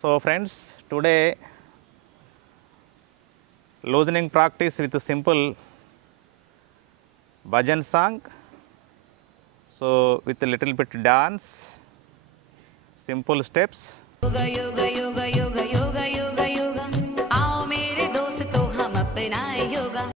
So friends, today loosening practice with a simple bhajan song. So with a little bit dance, simple steps. Yoga yoga yoga yoga yoga yoga yoga आओ मेरे दोस्तों हम अपनाए yoga.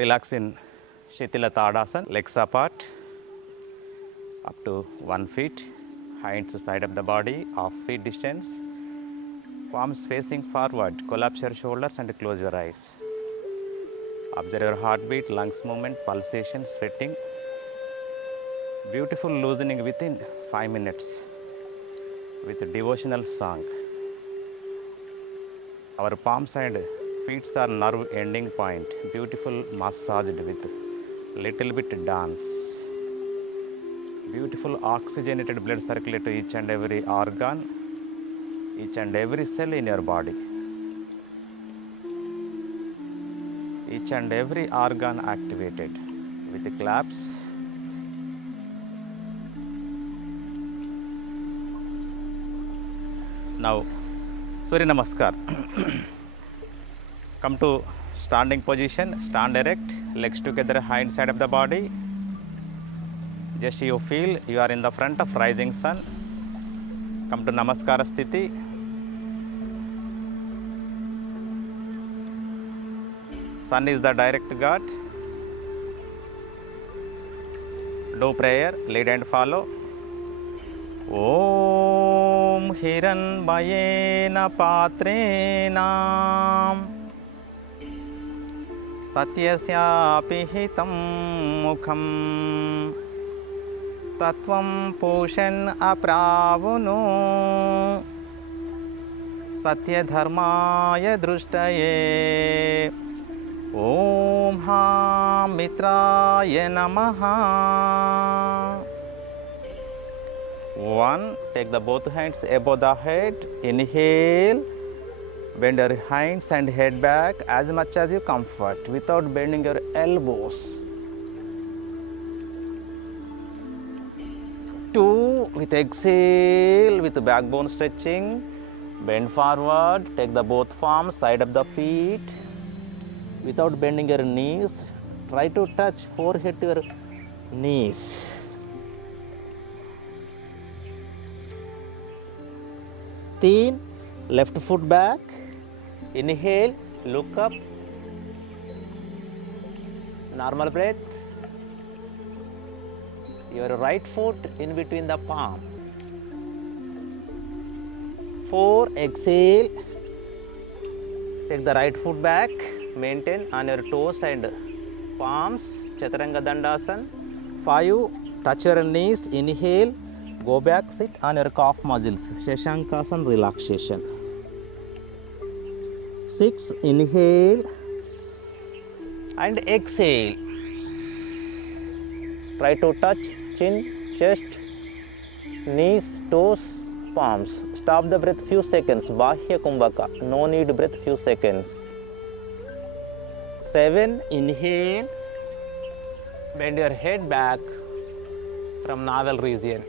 Relax in Shitila Tadasana, legs apart up to 1 feet, hands side of the body, half feet distance, palms facing forward, collapse your shoulders and close your eyes. Observe your heartbeat, lungs movement, pulsation, sweating. Beautiful loosening within 5 minutes with devotional song. Our palms and feet are nerve ending point. Beautiful massaged with little bit dance. Beautiful oxygenated blood circulate to each and every organ, each and every cell in your body. Each and every organ activated with the claps. Now, Surya Namaskar. Come to standing position, stand erect, legs together, hind side of the body. Just you feel you are in the front of rising sun. Come to Namaskara Sthiti. Sun is the direct God. Do prayer, lead and follow. Om Hiranmayena Patrena Satyasyapi Hitam Mukham Tatvam Poshan Apravuno Satya Dharmaya Drushtaye Om Ham Mitraya Namaha. 1. Take the both hands above the head. Inhale. Bend your hands and head back as much as you comfort without bending your elbows. 2. With exhale, with backbone stretching, bend forward. Take the both palms side of the feet without bending your knees. Try to touch forehead to your knees. 3. Left foot back. Inhale, look up. Normal breath. Your right foot in between the palm. 4. Exhale. Take the right foot back. Maintain on your toes and palms. Chaturanga Dandasana. 5. Touch your knees. Inhale. Go back, sit on your calf muscles. Shashankasana relaxation. 6. Inhale and exhale. Try to touch chin, chest, knees, toes, palms. Stop the breath few seconds. Bahya Kumbhaka. No need breath few seconds. 7. Inhale. Bend your head back from navel region.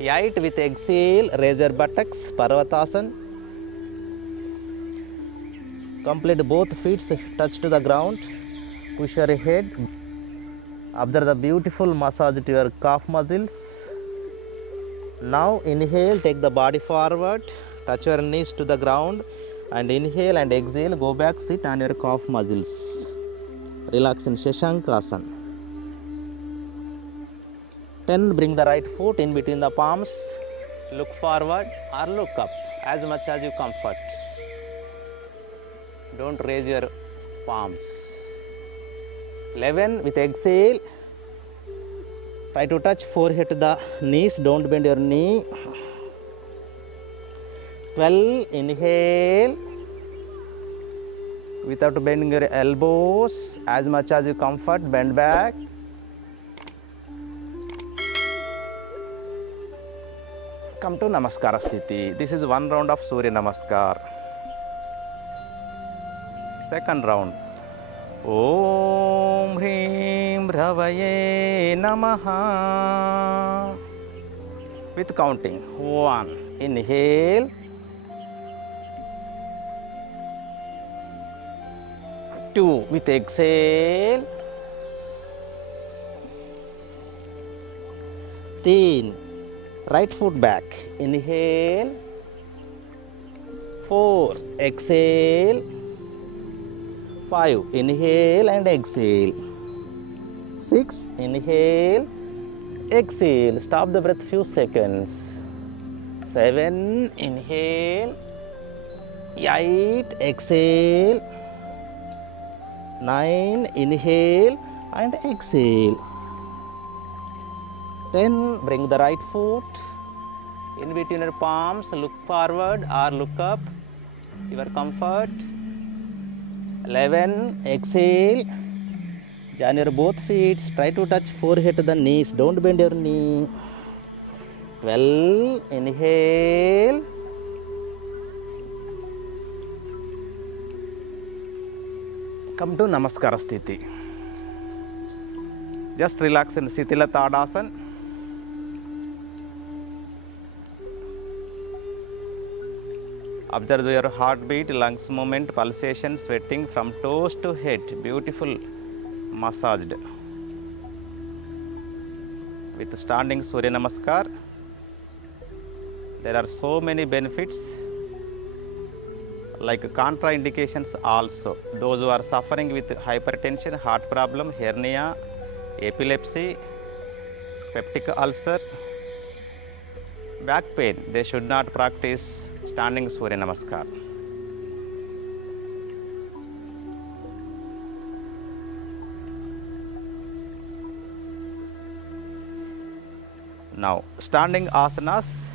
8. With exhale, raise your buttocks, Parvatasana. Complete both feet touch to the ground. Push your head. Observe the beautiful massage to your calf muscles. Now inhale, take the body forward, touch your knees to the ground and inhale and exhale, go back, sit on your calf muscles. Relax in Shashankasana. 10. Bring the right foot in between the palms. Look forward or look up as much as you comfort. Don't raise your palms. 11. With exhale, try to touch forehead to the knees. Don't bend your knee. 12. Inhale without bending your elbows as much as you comfort. Bend back. Come to Namaskara Sthiti. This is one round of Surya Namaskar. Second round. Om Hrim Bhravaye Namaha. With counting. 1. Inhale. 2. With exhale. 3. Right foot back. Inhale. 4. Exhale. 5. Inhale and exhale. 6. Inhale. Exhale. Stop the breath few seconds. 7. Inhale. 8. Exhale. 9. Inhale and exhale. Then bring the right foot in between your palms, look forward or look up, your comfort. 11, exhale, join your both feet, try to touch forehead to the knees, don't bend your knee. 12, inhale, come to Namaskara Sthiti. Just relax in Shitala Tadasana. Observe your heartbeat, lungs movement, pulsation, sweating from toes to head. Beautiful massaged. With standing Surya Namaskar, there are so many benefits, like contraindications also. Those who are suffering with hypertension, heart problem, hernia, epilepsy, peptic ulcer, back pain, they should not practice standing Surya Namaskar. Now, standing asanas.